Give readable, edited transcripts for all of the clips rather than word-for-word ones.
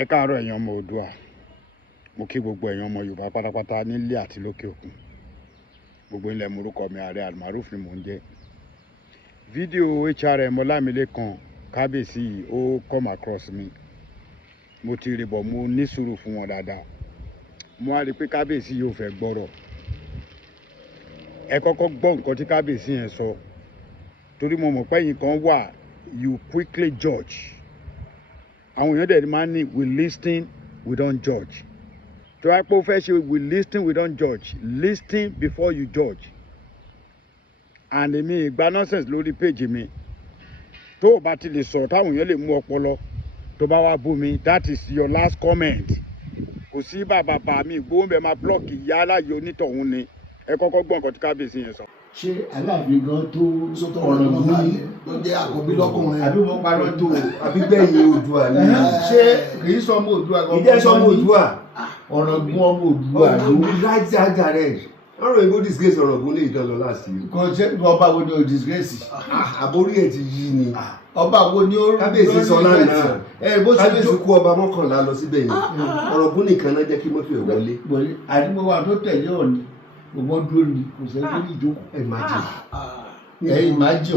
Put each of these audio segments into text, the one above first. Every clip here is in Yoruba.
Ẹ káàárọ̀ ẹ̀yin ọmọ Oòduà. Mo kí gbogbo ẹ̀yin ọmọ Yorùbá pátápátá nílé àti lókè òkun. Gbogbo ilẹ̀ morúkọ mi Ààrẹ Almaroof ni mò ń jẹ́. Fídíò HRM Ọlámilékan Kábíyèsí ó come across mi. Mo ti rí bọ̀ mo ní sùúrù fún wọn dáadáa. Mo wá rí pé Kábíyèsí yóò fẹ́ gbọ́rọ̀. Ẹ kọ́kọ́ gbọ́ nǹkan tí Kábíyèsí yẹn sọ. Torí mo mọ̀ pé ẹ̀yin kan wà you quickly judge. Àwọn èèyàn dẹ̀ máa ń ní we listen we don't judge. Tó wá pé ó fẹ́ ṣe we listen we don't judge. Listen before you judge. And èmi ìgbà nonsense lórí page mi. Tó o bá ti lè sọ̀rọ̀ táwọn èèyàn lè mú ọpọlọ tó bá wá bú mi, that is your last comment. Kò sí bàbá mi ìgbóhùn bẹ́ẹ̀ máa blọ́ọ̀kì ìyá aláyé onítọ̀hún ni. Ẹ kọ́kọ́ gbọ́ nǹkan tí Kábíyèsí yẹn sọ. Ṣé Aláàfin gan tó ọ̀rọ̀ gbóni tó jẹ́ àkọ́bí lọ́kùnrin àbí wọ́n parọ́ tó àbí gbẹ̀yìn Oòduà ni. ṣé kì í sọ ọmọ Oòduà gan? Ìjẹ́ sọmọ Oòduà. ọ̀rọ̀ gún ọmọ Oòduà ló láti ajá rẹ̀. Ọ̀rọ̀ ìbò disgrace ọ̀rọ̀ gún lè dán lọ láti. kò ṣe ọba wo ni o disgrace? Àbórí ẹ̀ ti yí ni. ọba wo ni ó Kábíyèsí sọ lánàá. bó ṣe Kábíyèsí kó ọba 11 lọ síbẹ̀ yẹn. Ọ̀rọ̀ gún nìkan náà jẹ́ kí mọ́tò ẹ̀ wọlé. àdúgbò wa tó tẹ̀lé Ọọ̀ni gbogbo dúró ni kò sẹ́ tó ní ìjókòó. Ẹ má jẹ. ẹ̀yin máa jẹ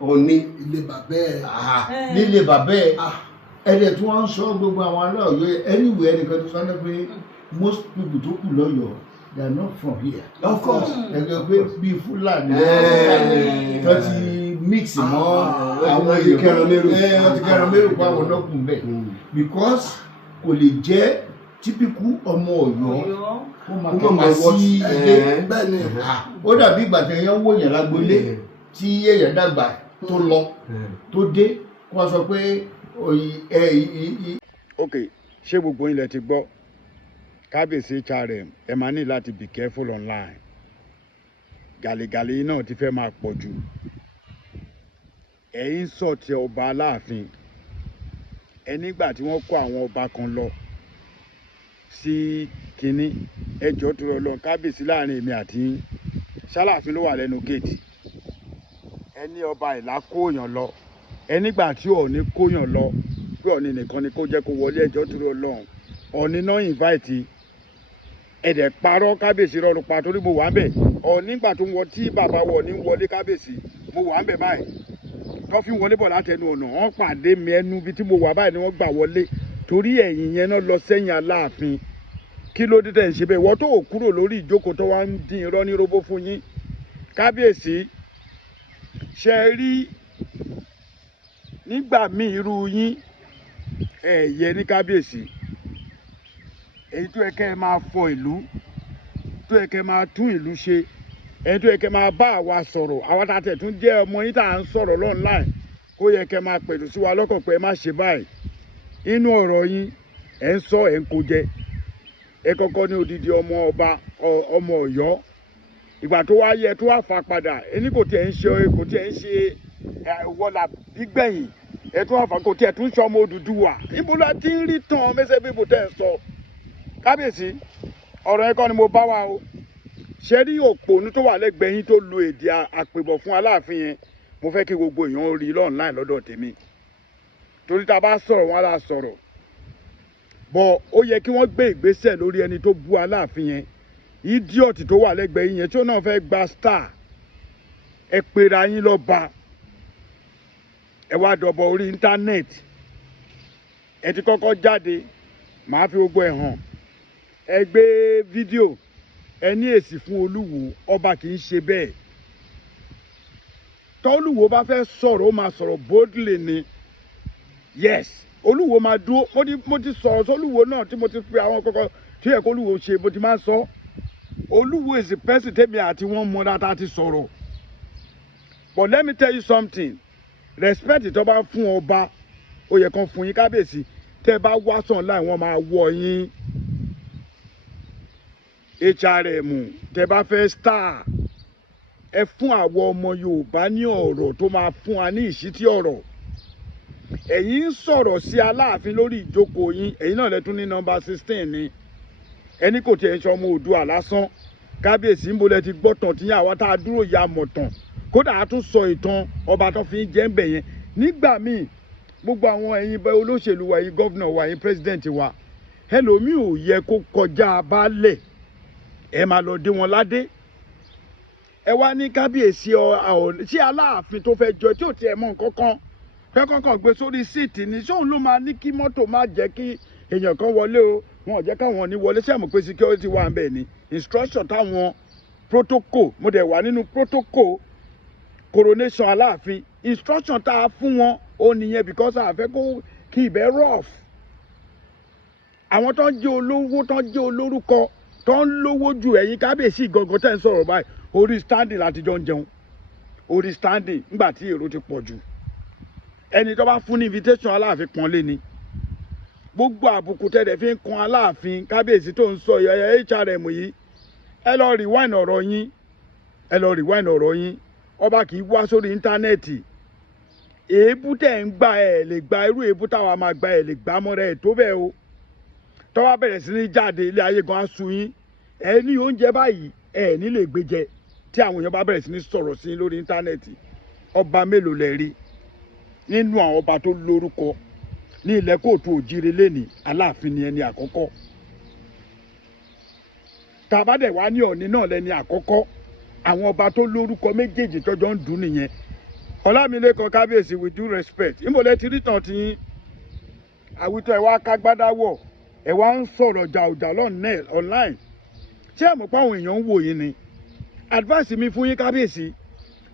Ọọ̀ni ilé bàbá ẹ̀. nílé bàbá ẹ̀ ẹ̀dẹ̀ tí wọ́n ń sọ gbogbo àwọn aláwọ̀ anyway ẹnìkan tó sọ pé most people tó kù lọ́yọ̀ọ́ they are not from here. Of course. ẹgbẹ́ pé bíi Fúlàní tó ti mix mọ́ àwọn ti kẹran mérò. wọ́n ti kẹran mérò pa àwọn náà kù bẹ́ẹ̀ because kò lè jẹ́ typical ọmọ Ọ̀yọ́ ó máa kẹ́kọ̀ọ́ sí ilé. bẹ́ẹ̀ ni ó dàbí ìgbà tí èèyàn wò yẹn lágbolé tí èèyàn dàgbà tó lọ tó dé kó wọ́n sọ pé Ok, ṣé gbogbo ilẹ̀ ti gbọ́? Kábíyèsí HRM ẹ máa ní láti be careful online. Gàlégàlé náà ti fẹ́ máa pọ̀ jù. Ẹ̀yin sọ ti ọba Aláàfin. Ẹ nígbà tí wọ́n kó àwọn ọba kan lọ sí kínní ẹjọ́ tó lọ Kábíyèsí láàrin èmi àti yín. Ṣáláàfin ló wà lẹ́nu géètì. Ẹ ní ọba Ìlá kóyàn lọ. Ẹ nígbà tí Ọọ̀ni kóyàn lọ pé Ọọ̀ni nìkan ni kó jẹ́ kó wọlé ẹjọ́ tó lọ lọ́hùn. Ọọ̀ni náà invite ẹ̀dẹ̀ parọ́ Kábíyèsí rọrùn pa torí mo wà ń bẹ̀. Ọọ̀ni nígbà tó ń wọ tí bàbá wọ̀ ní wọlé Kábíyèsí mo wà ń bẹ̀ báyìí. Tó fi wọlé bọ̀ látẹnu ọ̀nà wọ́n pàdé mi ẹnu bí tí mo wà báyìí ni wọ́n gbà wọlé torí ẹ̀yìn yẹn náà lọ sẹ́yìn Aláàfin. Kí ló dé tẹ̀ ń ṣe bẹ́ẹ̀? Wọ́n tó ò kúrò lórí ìjókòó tó wá ń dín irọ́ ní robó fún yín. Kábíyèsí ṣe rí nígbà míì irú yín ẹ̀yẹ ní Kábíyèsí. Èyí tó yẹ kẹ́ ẹ máa fọ ìlú tó yẹ kẹ́ ẹ máa tún ìlú ṣe èyí tó yẹ kẹ́ ẹ máa bá àwa sọ̀rọ̀ àwa tá a tẹ̀ tún jẹ́ ọmọ yín tá à ń sọ̀rọ̀ online kó yẹ kẹ́ ẹ máa pẹ̀lú sí wa lọ́kàn pé ẹ má ṣe báyìí. Inú ọ̀rọ̀ yín ẹ̀ ń sọ ẹ̀ ń kó jẹ. Ẹ kọ́kọ́ ní odidi ọmọ ọba ọmọ Ọ̀yọ́ ìgbà tó wá yẹ tó wá fà padà ẹni kò tiẹ̀ ń ṣe wọlà gbígbẹ̀yìn ẹ tó wá fà kò tiẹ̀ tún ṣe ọmọ Odùduwà níbo la ti ń rí tán mẹ́sẹ̀ bíbò tẹ̀ ń sọ. Kábíyèsí ọ̀rọ̀ yẹn kọ́ ni mo bá wa o. Ṣé rí òpònú tó wà lẹ́gbẹ̀ẹ́ yín tó lo èdè àpèbọ̀ fún Aláàfin yẹn mo fẹ́ kí gbogbo èèyàn rí online lọ́dọ̀ tèmi torí tá a bá sọ̀rọ̀ wọn á la sọ̀rọ̀ bọ̀ ó yẹ kí wọ́n gbé ìgbésẹ̀ lórí ẹni tó bú Aláàfin yẹn idiot tó wà lẹ́gbẹ̀ẹ́ yín yẹn tí ó náà fẹ́ gba star ẹ pera yín lọ́ba ẹ wá dọ̀bọ̀ orí íńtánẹ́ẹ̀tì ẹ ti kọ́kọ́ jáde màá fi gbogbo ẹ̀ hàn ẹ gbé fídíò ẹ ní èsì fún Olúwo ọba kì í ṣe bẹ́ẹ̀ tọ́lúwo bá fẹ́ sọ̀rọ̀ ó máa sọ̀rọ̀ boldly ni yes Olúwo máa dúró mo ti sọ̀rọ̀ sólúwo náà tí mo ti pe àwọn kọ́kọ́ tí yẹ kó Olúwo ṣe mo ti máa sọ Olúwo is the person tẹ́mi àti wọ́n mọ dáadáa ti sọ̀rọ̀ but let me tell you something respect tó bá fún ọba ó yẹ kán fún yín Kábíyèsí tẹ́ bá wá sàn láì wọ́n máa wọ yín HRM tẹ́ bá fẹ́ star ẹ fún àwọn ọmọ Yorùbá ní ọ̀rọ̀ tó máa fún wa ní ìṣítí ọ̀rọ̀ ẹ̀yin ń sọ̀rọ̀ sí Aláàfin lórí ìjókòó yín ẹ̀yin náà lẹ́tún ní nọ́mbà 16 ni ẹni kò tiẹ̀ ń ṣe ọmọ Oòduà lásán Kábíyèsí ń bolẹ̀ ti gbọ́ tàn tí àwa tá a dúró ya mọ̀ tàn kódà a tún sọ ìtàn ọba tó fi ń jẹ́ ń bẹ̀ yẹn nígbà míì gbogbo àwọn ẹ̀yin bẹ olóṣèlú wa ẹ̀yin gọ́vnà wa ẹ̀yin pírẹsidẹ̀ntì wa ẹlòmíì ò yẹ kó kọjá baálẹ̀ ẹ máa lọ dé wọn ládé ẹ wá ní kábíyèsí tí aláàfin tó fẹ́ jọ tí ò tiẹ̀ mọ̀ nǹkan kan fẹ́ kọ́kàn gbé sórí síìtì ni sóun ló máa ní kí mọ́tò má jẹ́ kí èèyàn kan wọlé o wọn ò jẹ́ káwọn ní wọlé sẹ́mu pé security wà ń bẹ̀ ni instruction táwọn protocol mo dẹ̀ wà nínú protocol coronation aláàfin instruction tá a fún wọn ó nìyẹn because a fẹ́ kó kí ibẹ̀ rough àwọn tó ń jẹ́ olówó tó ń jẹ́ olórúkọ tó ń lówó ju ẹ̀yin kábíyèsí gangan tẹ́ ń sọ̀rọ̀ báyìí orí standing láti jọ ń jẹun orí standing nígbà tí èrò ti pọ̀ jù ẹni tó bá fún ní invitation aláàfin pọ́nlé ni gbogbo àbùkù tẹ̀lé fi ń kan aláàfin kábíyèsí tó ń sọ HRM yìí ẹ lọ rewind ọ̀rọ̀ yín ọba kì í wá sórí íńtánẹ́ẹ̀tì èébú tẹ̀ ń gbà ẹ̀ lè gba irú èébú táwa máa gba ẹ̀ lè gbà mọ́ra ẹ̀ tó bẹ́ẹ̀ o tọ́wọ́ bẹ̀rẹ̀ sí ní jáde ilé ayé gan aṣù yín ẹ ní oúnjẹ báyìí ẹ ní lè gbé jẹ tí àwọn èèyàn bá bẹ̀rẹ̀ sí ní sọ̀rọ̀ sí lórí íńtánẹ́ẹ̀tì ọba mélòó lẹ rí nínú àwọn ọba tó lórúkọ ní ilẹ̀ Kóòtù òjìrè lẹ́nìí aláàfin ni ẹni àkọ́kọ́ tàbádẹ̀ wá ní Ọ̀ọ̀ni náà lẹ́ni àkọ́kọ́ àwọn ọba tó lórúkọ méjèèjì tọ́jọ́ ń dùn nìyẹn Ọlámilékan kábíyèsí with due respect ìmọ̀lẹ́ ti rí tàn tí àwùjọ ẹ̀ wá kágbádáwọ̀ ẹ̀ wá ń sọ̀rọ̀ jàùjà online ṣé ẹ̀ mọ̀ pé àwọn èèyàn ń wò yín ni advice mi fún yín kábíyèsí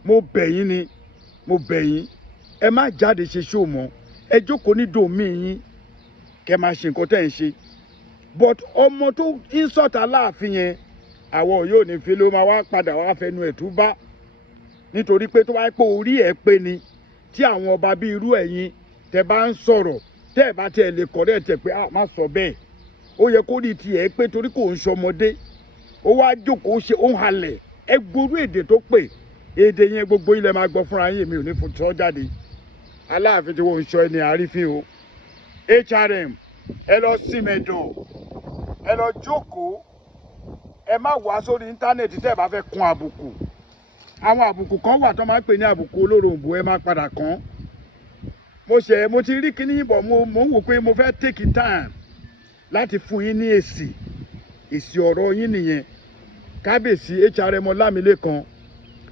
mo bẹ̀ yín ẹ má jáde ṣe ṣó mọ́ ẹ jókòó ní dòmí yín kẹ́ máa ṣe nǹkan tẹ́ ń ṣe but ọmọ tó InShot aláàfin yẹn àwọn yóò ní fi ló máa wá padà wá fẹnu ẹ̀ tú bá nítorí pé tó bá pé orí ẹ̀ pé ni tí àwọn ọba bíi irú ẹ̀yin tẹ́ bá ń sọ̀rọ̀ tẹ́ ẹ̀ bá tiẹ̀ lè kọ̀rẹ́ tẹ̀ pé má sọ bẹ́ẹ̀ ó yẹ kó rí tiẹ̀ pé torí kò ń ṣọmọdé ó wá jókòó ṣe ó ń halẹ̀ ẹ gbórú èdè tó pè èdè yẹn gbogbo ilẹ̀ máa gbọ́ fúnra yín mi ò ní fún sọ jáde aláàfin tí wọ́n ń sọ ẹni àrífín o HRM ẹ lọ sí mẹ́dọ̀ ẹ lọ jókòó ẹ má wá sórí íńtánẹ́ẹ̀tì tẹ́ ẹ bá fẹ́ kún àbùkù àwọn àbùkù kan wà tó máa ń pè ní àbùkù olóròǹbó ẹ má padà kàn mo ti rí kíní bọ̀ mo ń wò pé mo fẹ́ take time láti fún yín ní èsì ọ̀rọ̀ yín nìyẹn kábíyèsí HRM Ọlámilékan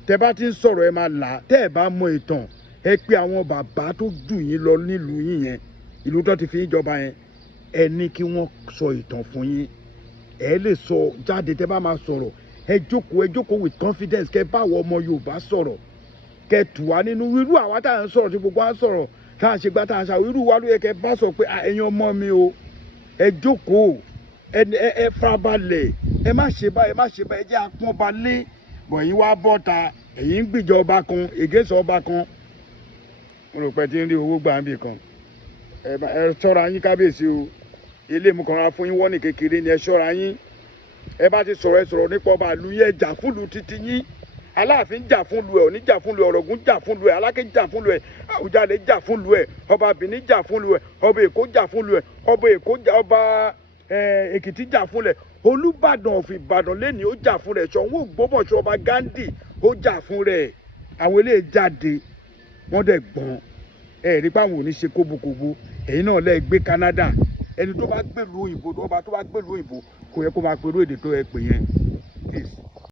tẹ́ bá ti ń sọ̀rọ̀ ẹ máa là tẹ́ ẹ bá mọ ìtàn ẹ pé àwọn bàbá tó jù yín lọ nílùú yín yẹn ìlú tó ti fi ìjọba yẹn ẹ ní kí wọ́n sọ ìtàn fún yín ẹ lè sọ jáde tẹ́ bá máa sọ̀rọ̀ ẹ jókòó with confidence kẹ́ bá àwọn ọmọ Yorùbá sọ̀rọ̀ kẹ́ tù wá nínú irú àwa tá à ń sọ̀rọ̀ tí gbogbo wa ń sọ̀rọ̀ tá à ń ṣe gbá tá à ń ṣàwọ̀ irú wa ló yẹ kẹ́ bá sọ pé ẹ̀yin ọmọ mi o ẹ jókòó ẹ farabalẹ̀ ẹ má ṣe báyìí ẹ jẹ́ apọ́n balẹ̀ bọ̀ ẹ̀yin wá bọ́ta ẹ̀yin ń gbìjọ ọba kan ègésọ̀ ọba kan mo rò pé tí ń rí owó gbà ń bì kan ẹ ṣọ́ra yín kábíyèsí o ilé mu kan ra fún yín wọ́nì kékeré ni ẹ ṣọ́ra yín ẹ bá ti sọ̀rọ̀ ẹ sọ̀rọ̀ nípa ọba àlù yẹn jà fúnlu títí yín aláàfin jà fúnlu ẹ Ọ̀ọ̀ni jà fúnlu ẹ Ọ̀ràngún jà fúnlu ẹ Aláké jà fúnlu ẹ Àwùjalẹ̀ jà fúnlu ẹ ọba Benin jà fúnlu ẹ ọba Èkó jà fúnlu ẹ ọba Èkìtì jà fúnlu ẹ Olúbàdàn of Ìbàdàn lẹ́ni ó jà fún rẹ̀ Ṣọ̀ún Ògbómọ̀ṣọ́ ọba Gándì ó jà fún rẹ̀ àwọn eléyìí jáde wọ́n dẹ̀ gbọ́n rí báwọn ò ní ṣe kóbokòbo ẹ̀yin náà lẹ́ẹ̀ gbé Canada ẹni tó bá gbèlú òyìnbó ọba tó bá gbèlú òyìnbó kò yẹ kó máa pẹ̀lú èdè tó yẹ pè yẹn.